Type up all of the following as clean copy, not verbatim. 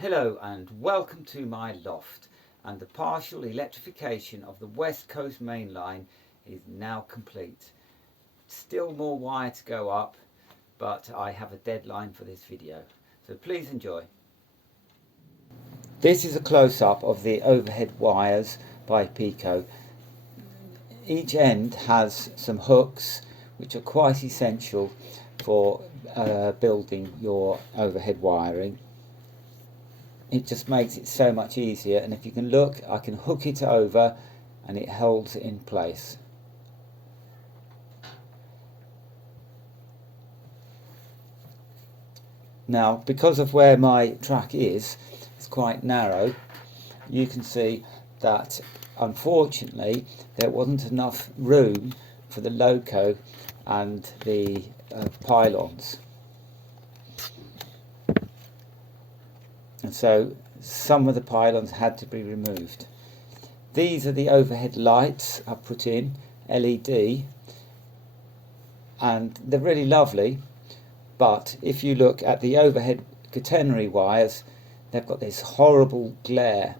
Hello and welcome to my loft, and the partial electrification of the West Coast Main Line is now complete. Still more wire to go up, but I have a deadline for this video, so please enjoy. This is a close-up of the overhead wires by Pico. Each end has some hooks which are quite essential for building your overhead wiring. It just makes it so much easier, and if you can look, I can hook it over and it holds it in place. Now, because of where my track is, it's quite narrow. You can see that unfortunately there wasn't enough room for the loco and the pylons. And so some of the pylons had to be removed. These are the overhead lights I put in, LED, and they're really lovely, but if you look at the overhead catenary wires, they've got this horrible glare,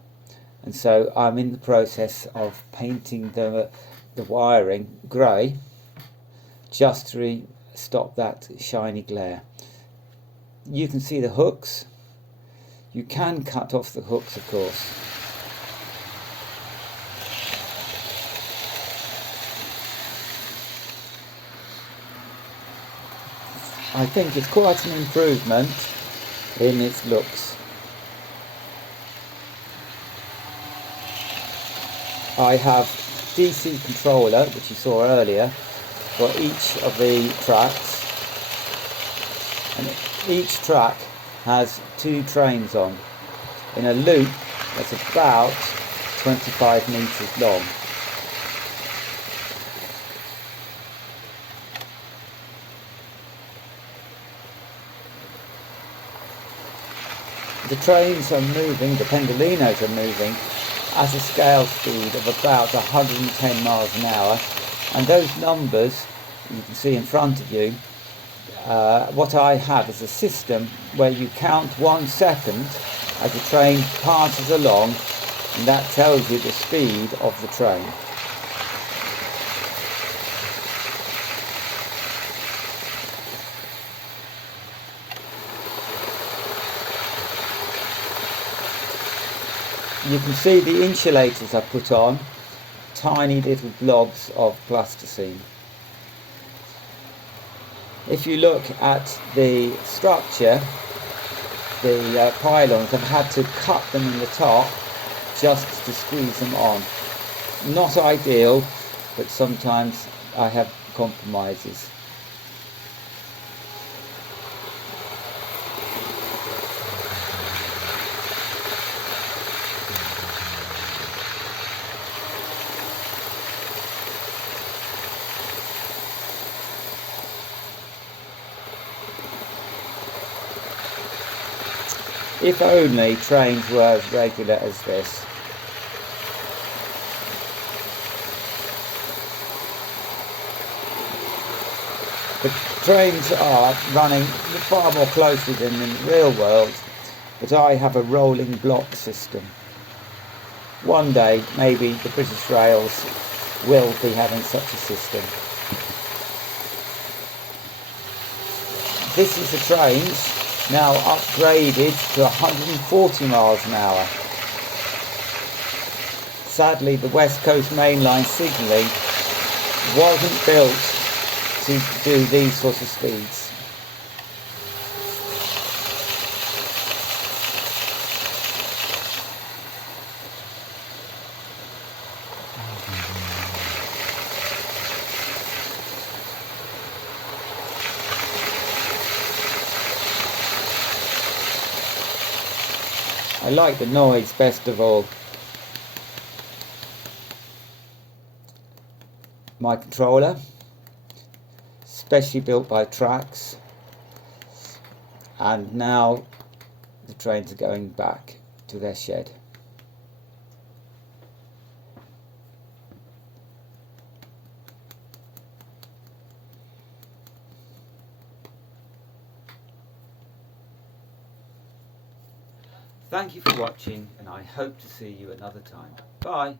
and so I'm in the process of painting the wiring grey just to stop that shiny glare. You can see the hooks. You can cut off the hooks, of course. I think it's quite an improvement in its looks. I have DC controller, which you saw earlier, for each of the tracks, and each track has two trains on in a loop that's about 25 meters long. The trains are moving, the pendolinos are moving at a scale speed of about 110 miles an hour, and those numbers you can see in front of you, what I have is a system where you count 1 second as the train passes along, and that tells you the speed of the train. You can see the insulators I put on, tiny little blobs of plasticine. If you look at the structure, the pylons, I've had to cut them in the top just to squeeze them on. Not ideal, but sometimes I have compromises. If only trains were as regular as this. The trains are running far more closely than in the real world, but I have a rolling block system. One day, maybe the British Rails will be having such a system. This is the trains now upgraded to 140 miles an hour. Sadly, the West Coast Main Line signalling wasn't built to do these sorts of speeds. I like the noise best of all. My controller, specially built by Tracks, and now the trains are going back to their shed. Thank you for watching, and I hope to see you another time. Bye.